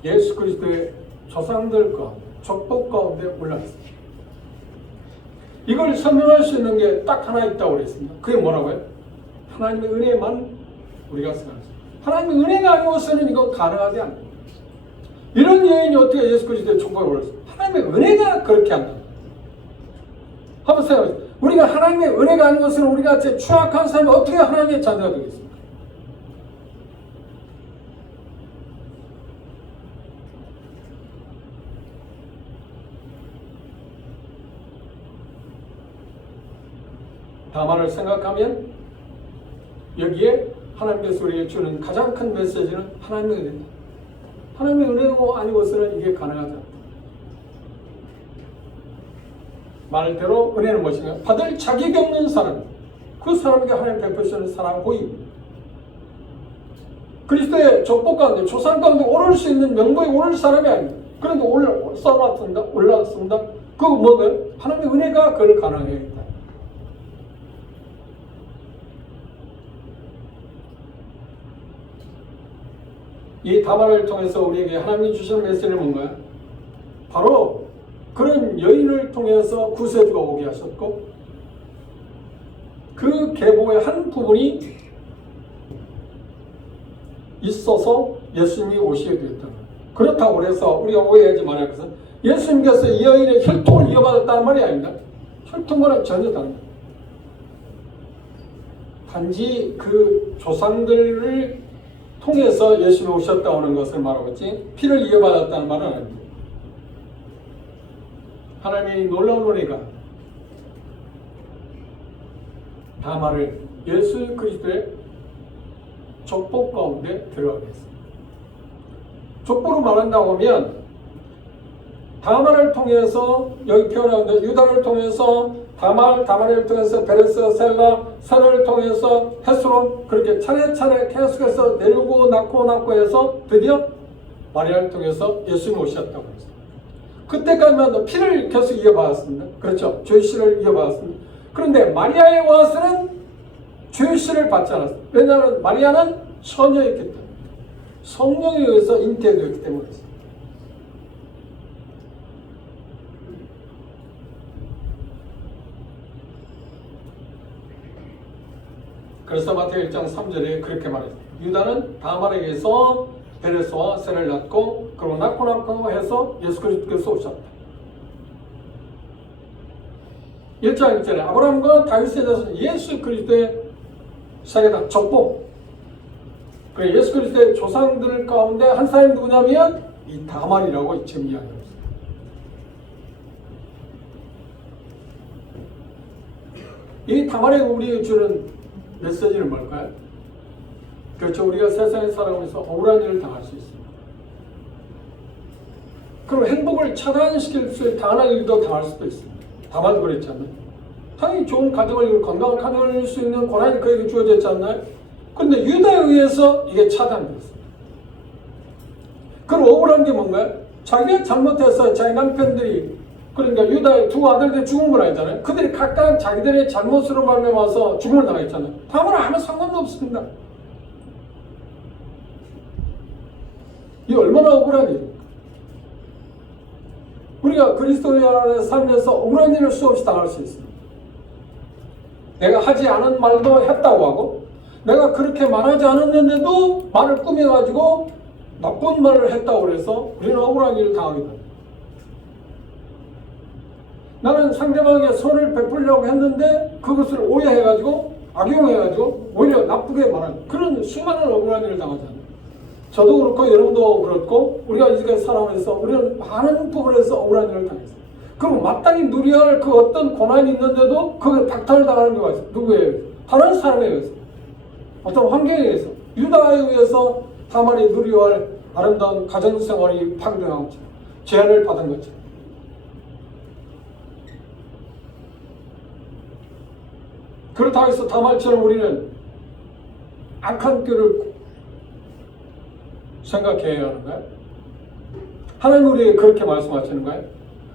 예수 그리스도의 조상들 가운데, 족복 가운데 올라왔습니다. 이걸 설명할 수 있는 게 딱 하나 있다고 그랬습니다. 그게 뭐라고요? 하나님의 은혜만 우리가 생각합니다. 하나님의 은혜가 아니고서는 이거 가능하지 않습니다. 이런 여인이 어떻게 예수 그리스도의 족복에 올랐습니까? 하나님의 은혜가 그렇게 한다. 한번 생각해보세요. 우리가 하나님의 은혜가 아니고서는 우리가 제 추악한 삶이 어떻게 하나님의 자녀가 되겠습니까? 다만을 생각하면 여기에 하나님께서 우리에게 주는 가장 큰 메시지는 하나님의 은혜입니다. 하나님의 은혜가 아니고서는 이게 가능하지 않다. 말대로 은혜는 무엇인가? 받을 자격이 없는 사람, 그 사람에게 하나님 베푸시는 사랑 보입니다. 그리스도의 족복 가운데, 조상 가운데 오를 수 있는 명복에 오를 사람이 아닙니다. 그런데 올랐습니다. 그거 뭐예요? 하나님의 은혜가 그걸 가능하게 했다. 이 다말을 통해서 우리에게 하나님이 주시는 메시지는 뭔가요? 바로 그런 여인을 통해서 구세주가 오게 하셨고 그 계보의 한 부분이 있어서 예수님이 오시게 되었다. 그렇다고 해서 우리가 오해하지 말아야 것은 예수님께서 이 여인의 혈통을 이어받았다는 말이 아닙니다. 혈통과는 전혀 다릅니다. 단지 그 조상들을 통해서 예수님이 오셨다고 하는 것을 말하고 있지 피를 이어받았다는 말은 아닙니다. 하나님의 놀라운 은혜가 다말을 예수 그리스도의 족복 가운데 들어가게 했습니다. 족보로 말한다고 하면 다말을 통해서 여기 표현하는데 유다를 통해서 다말을 통해서 베레스, 셀라를 통해서 헤스론 그렇게 차례차례 계속해서 내리고 낳고 해서 드디어 마리아를 통해서 예수님이 오셨다고 했습니다. 그때까지만 피를 계속 이어받았습니다. 그렇죠. 죄의 씨를 이어받았습니다. 그런데 마리아에 와서는 죄의 씨를 받지 않았습니다. 왜냐하면 마리아는 처녀였기 때문에 성령에 의해서 잉태되었기 때문이었습니다. 그래서 마태복음 1장 3절에 그렇게 말했습니다. 유다는 다말에게서 베레스와 셀을 낳고 그리고 낳고 해서 예수 그리스도께서 오셨다. 1장 1절에 아브라함과 다윗의 자손 예수 그리스도의 사계다 족복. 그래 예수 그리스도의 조상들 가운데 한 사람이 누구냐면 이 다말이라고 지금 이야기하고 있습니다. 이 다말이 우리에게 주는 메시지는 뭘까요? 그렇죠. 우리가 세상에 살아가면서 억울한 일을 당할 수 있습니다. 그럼 행복을 차단시킬 수 당하는 일도 당할 수도 있습니다. 다만 그랬지 않나요? 당연히 좋은 가정을 이루고 건강한 가정을 이룰 수 있는 권한이 그에게 주어졌지 않나요? 그런데 유다에 의해서 이게 차단됐습니다. 그럼 억울한 게 뭔가요? 자기가 잘못해서 자기 남편들이 그러니까 유다의 두 아들들이 죽은 건 아니잖아요. 그들이 각각 자기들의 잘못으로 말미암아서 죽음을 당했잖아요. 다음은 아무 상관도 없습니다. 이 얼마나 억울한 일입니까? 우리가 그리스도의 안에 살면서 억울한 일을 수없이 당할 수 있습니다. 내가 하지 않은 말도 했다고 하고, 내가 그렇게 말하지 않았는데도 말을 꾸며가지고 나쁜 말을 했다고 해서 우리는 억울한 일을 당하게 됩니다. 나는 상대방에게 선을 베풀려고 했는데 그것을 오해해가지고 악용해가지고 오히려 나쁘게 말하는 그런 수많은 억울한 일을 당하잖아요. 저도 그렇고 여러분도 그렇고 우리가 이제 살아가면서 우리는 많은 부분에서 억울한 일을 당했어요. 그럼 마땅히 누려야 할 그 어떤 고난이 있는데도 그걸 박탈당하는 경우가 있어요. 누구에 의해서? 다른 사람에 의해서. 어떤 환경에 의해서. 유다에 의해서 다말이 누려야 할 아름다운 가정생활이 파괴당한 거죠. 제한을 받은 거죠. 그렇다고 해서 다말처럼 우리는 악한 꾀를 생각해야 하는 거예요? 하나님 우리에게 그렇게 말씀하시는 거예요?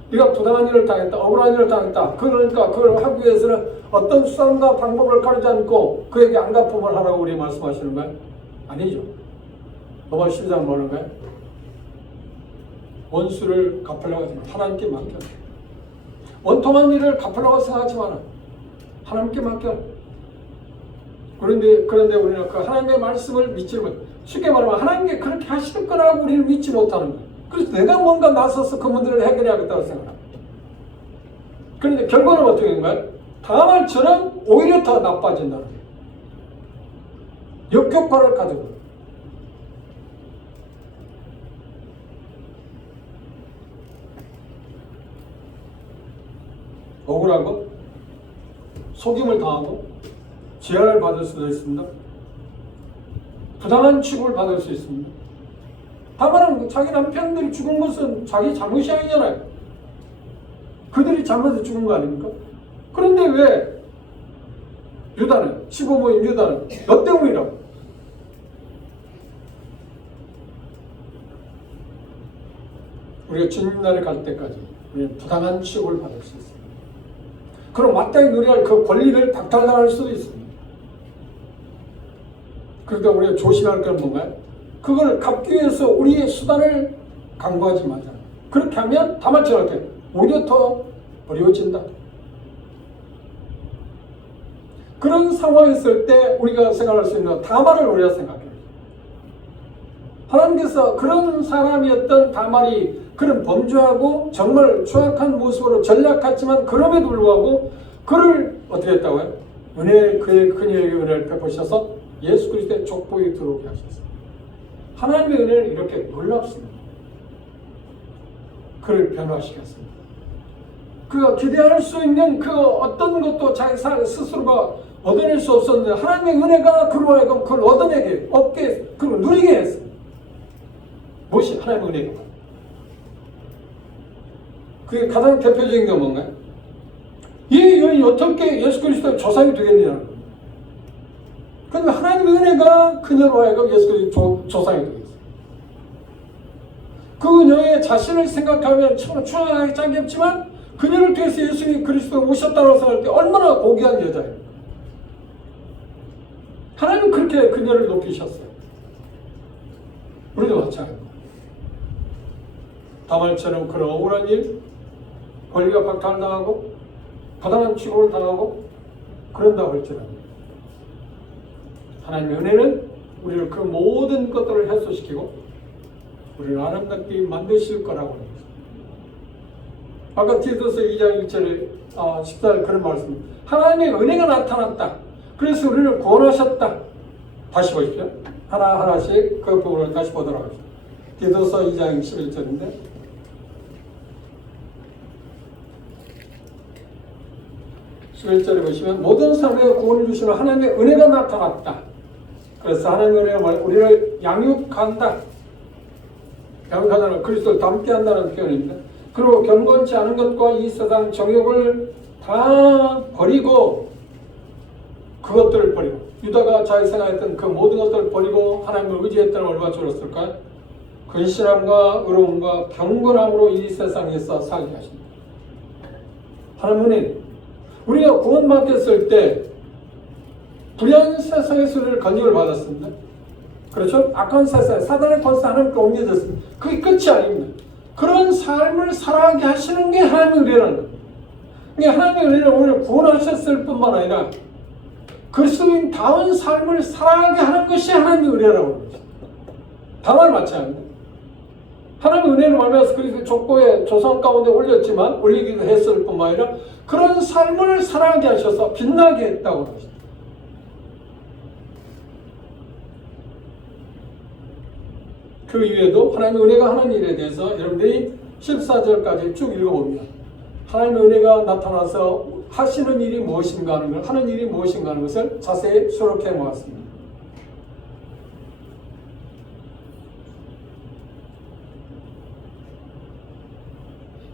네가 부당한 일을 당했다, 억울한 일을 당했다. 그러니까 그걸 하기 위해서는 어떤 수단과 방법을 가리지 않고 그에게 안갚음을 하라고 우리 말씀하시는 거예요? 아니죠. 로마 12장 뭐라는 거예요? 원수를 갚으려고 하지 마. 하나님께 맡겨. 원통한 일을 갚으려고 생각하지 마라. 하나님께 맡겨. 그런데 우리는 그 하나님의 말씀을 믿지 못. 쉽게 말하면 하나님께 그렇게 하실 거라고 우리는 믿지 못하는 거예요. 그래서 내가 뭔가 나서서 그 문제를 해결해야겠다고 생각합니다. 그런데 결과는 어떻게 된 거예요? 다말처럼 오히려 더 나빠진다는 거예요. 역효과를 가져요. 억울하고 속임을 당하고 제한을 받을 수도 있습니다. 부당한 취급을 받을 수 있습니다. 다만 자기 남편들이 죽은 것은 자기 잘못이 아니잖아요. 그들이 잘못해서 죽은 거 아닙니까? 그런데 왜 유다는 15모임 유다는 너 때문이라고? 우리가 주님날에 갈 때까지 우리는 부당한 취급을 받을 수 있습니다. 그럼 마땅히 누려야 할 그 권리를 박탈당할 수도 있습니다. 그러니까 우리가 조심할 건 뭔가요? 그걸 갚기 위해서 우리의 수단을 강구하지 말자. 그렇게 하면 다말처럼 어떻게 오히려 더 어려워진다. 그런 상황이 있을 때 우리가 생각할 수 있는 다말을 우리가 생각해요. 하나님께서 그런 사람이었던 다말이 그런 범죄하고 정말 추악한 모습으로 전략했지만 그럼에도 불구하고 그를 어떻게 했다고요? 그녀에게 은혜를 베푸셔서 예수 그리스도의 족보에 들어오게 하셨어요. 하나님의 은혜는 이렇게 놀랍습니다. 그를 변화시켰습니다. 그가 기대할 수 있는 그 어떤 것도 자기 스스로가 얻어낼 수 없었는데 하나님의 은혜가 그로 하여금 그걸 얻어내게, 얻게, 그걸 누리게 했어요. 무엇이 하나님의 은혜가? 그게 가장 대표적인 게 뭔가요? 이 여인이 어떻게 예수 그리스도의 조상이 되겠느냐는 겁니다. 그런데 하나님의 은혜가 그녀로 하여금 예수 그리스도의 조상이 되겠어요. 그녀의 자신을 생각하면 참 추하게 짱겹지만 그녀를 통해서 예수 그리스도가 오셨다고 생각할 때 얼마나 고귀한 여자예요. 하나님은 그렇게 그녀를 높이셨어요. 우리도 마찬가지입니다. 다말처럼 그런 억울한 일, 권리가 박탈당하고 부당한 취급을 당하고 그런다고 할지라도 하나님의 은혜는 우리를 그 모든 것들을 해소시키고 우리를 아름답게 만드실 거라고 합니다. 아까 디도서 2장 1절에 14절 그런 말씀. 하나님의 은혜가 나타났다. 그래서 우리를 구원하셨다. 다시 보십시오. 하나하나씩 그 부분을 다시 보도록 하겠습니다. 디도서 2장 11절인데 11절에 보시면 모든 사람에게 구원을 주시는 하나님의 은혜가 나타났다. 그래서 하나님의 은혜가 우리를 양육한다. 양육하다는 그리스도를 닮게 한다는 표현입니다. 그리고 경건치 않은 것과 이 세상 정욕을 다 버리고 그것들을 버리고 유다가 자기 생각했던 그 모든 것들을 버리고 하나님을 의지했다는 얼마나 좋았을까요? 근신함과 의로움과 경건함으로 이 세상에서 살게 하십니다. 하나님은 우리가 구원받았을 때 불의한 세상에서 우리를 건짐을 받았습니다. 그렇죠? 악한 세상, 사단의 권세 하나님께 옮겨졌습니다. 그게 끝이 아닙니다. 그런 삶을 살아가게 하시는 게 하나님의 은혜라는 겁니다. 그러니까 하나님의 은혜는 오늘 구원하셨을 뿐만 아니라 그리스도인다운 삶을 살아가게 하는 것이 하나님의 은혜라고 합니다. 다만 마찬가지입니다. 하나님의 은혜를 말미암아서 그리스도의 족보의 조상 가운데 올렸지만 올리기도 했을 뿐만 아니라 그런 삶을 살아가게 하셔서 빛나게 했다고 합니다. 그 이외에도 하나님의 은혜가 하는 일에 대해서 여러분들이 14절까지 쭉 읽어봅니다. 하나님의 은혜가 나타나서 하시는 일이 무엇인가 하는 걸, 하는 일이 무엇인가 하는 것을 자세히 수록해 모았습니다.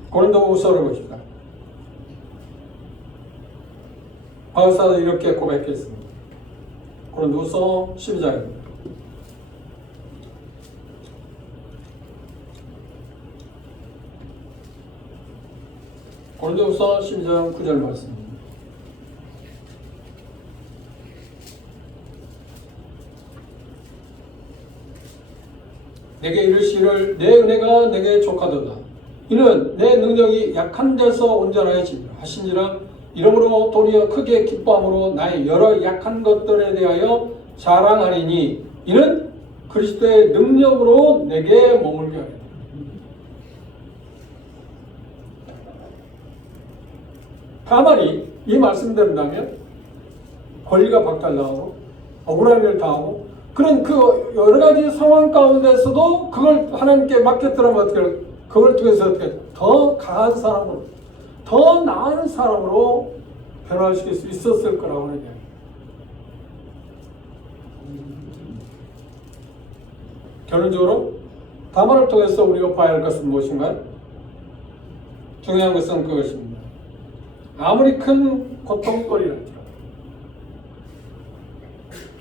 고린도후서를 보십시다. 바울 사도 이렇게 고백했습니다. 고린도후서 12장입니다. 고린도후서 12장 9절 말씀입니다. 내게 이르시기를 내 은혜가 내게 족하도다. 이는 내 능력이 약한 데서 온전하여지리라 하시니라. 이러므로 도리어 크게 기뻐함으로 나의 여러 약한 것들에 대하여 자랑하리니 이는 그리스도의 능력으로 내게 머물게 하리라. 가만히 이 말씀대로라면 권리가 박탈당하고 억울한 일을 당하고 그런 그 여러 가지 상황 가운데서도 그걸 하나님께 맡겼더라면 어떻게 그걸 통해서 어떻게 더 강한 사람으로 더 나은 사람으로 변화시킬 수 있었을 거라고 하는 이야기. 결론적으로 다만을 통해서 우리가 봐야 할 것은 무엇인가? 중요한 것은 그것입니다. 아무리 큰 고통거리랄지라도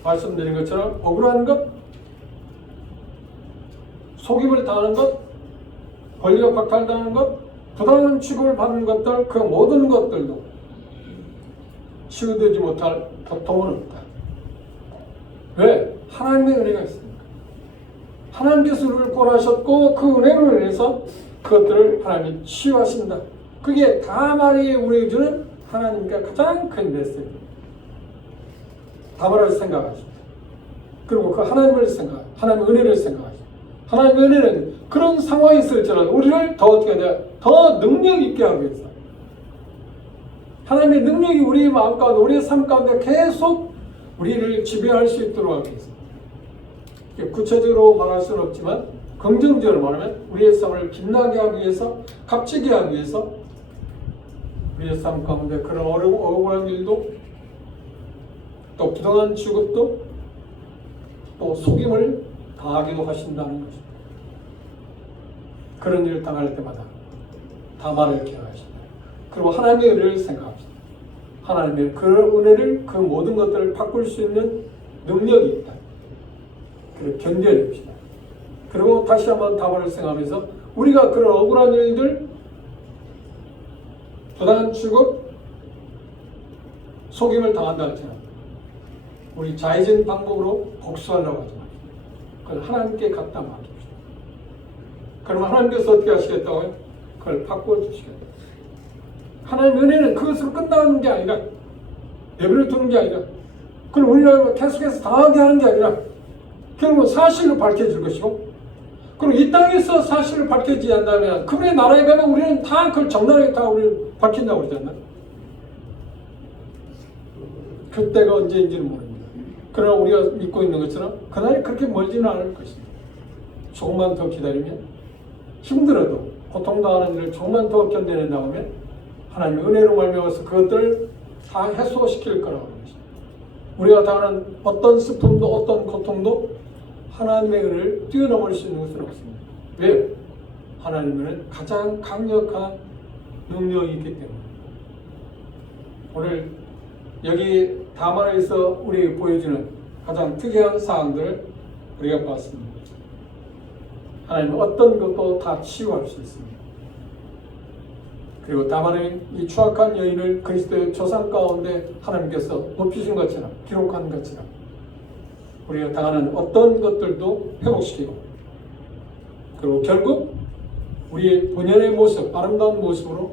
말씀드린 것처럼 억울한 것, 속임을 당하는 것, 권리가 박탈당하는 것, 부당한 취급을 받는 것들, 그 모든 것들도 치유되지 못할 고통은 없다. 왜? 하나님의 은혜가 있습니다. 하나님께서 우리를 구원하셨고 그 은혜로 인해서 그것들을 하나님이 치유하신다. 그게 다말이 우리에게 주는 하나님께 가장 큰 메시지입니다. 다말을 생각하십시오. 그리고 그 하나님을 하나님의 은혜를 생각하십시오. 하나님의 은혜는 그런 상황이 있을지라도 우리를 더 어떻게 해야 돼요? 더 능력 있게 하기 위해서 하나님의 능력이 우리 마음 가운데 우리의 삶 가운데 계속 우리를 지배할 수 있도록 하기 위해서 구체적으로 말할 수는 없지만 긍정적으로 말하면 우리의 삶을 빛나게 하기 위해서 값지게 하기 위해서 우리의 삶 가운데 그런 억울한 일도 또 부당한 취급도 또 속임을 당하기도 하신다는 것입니다. 그런 일을 당할 때마다 다말을 기억하십니다. 그리고 하나님의 은혜를 생각합시다. 하나님의 그 은혜를 그 모든 것들을 바꿀 수 있는 능력이 있다. 그리고 견뎌냅시다. 그리고 다시 한번 다말을 생각하면서 우리가 그런 억울한 일들, 부당한 취급, 속임을 당한다 할지라도 우리 자의적인 방법으로 복수하려고 하지 마십시오. 그걸 하나님께 갖다 맡깁시다. 그러면 하나님께서 어떻게 하시겠다고요? 그걸 바꿔주시겠다. 하나님의 은혜는 그것으로 끝나는 게 아니라 내버려 두는 게 아니라 그걸 우리가 계속해서 당하게 하는 게 아니라 결국은 사실로 밝혀질 것이고 그리고 이 땅에서 사실을 밝혀지지 않는다면 그분의 나라에 가면 우리는 다 그걸 적나라하게 다 우리를 밝힌다고 그러지 않나요? 그때가 언제인지는 모릅니다. 그러나 우리가 믿고 있는 것처럼 그날이 그렇게 멀지는 않을 것입니다. 조금만 더 기다리면 힘들어도 고통당하는 일을 조금만 더 견뎌낸다고 하면 하나님의 은혜로 말미암아서 그것들을 다 해소시킬 거라고 하는 것입니다. 우리가 당하는 어떤 슬픔도 어떤 고통도 하나님의 은혜를 뛰어넘을 수 있는 것은 없습니다. 왜요? 하나님은 가장 강력한 능력이 있기 때문에. 오늘 여기 다말에서 우리에게 보여주는 가장 특이한 사항들을 우리가 봤습니다. 하나님은 어떤 것도 다 치유할 수 있습니다. 그리고 다말은 이 추악한 여인을 그리스도의 조상 가운데 하나님께서 높이신 것처럼 기록한 것처럼 우리가 당하는 어떤 것들도 회복시키고, 그리고 결국 우리의 본연의 모습, 아름다운 모습으로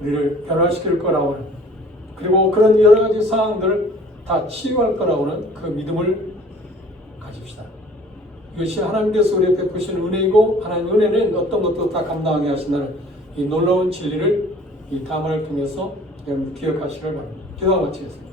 우리를 변화시킬 거라고 하는, 그리고 그런 여러 가지 상황들을 다 치유할 거라고 하는 그 믿음을 가집시다. 이것이 하나님께서 우리에게 베푸신 은혜이고, 하나님의 은혜는 어떤 것도 다 감당하게 하신다는 이 놀라운 진리를 이 담화를 통해서 여러분 기억하시길 바랍니다. 기도하고 마치겠습니다.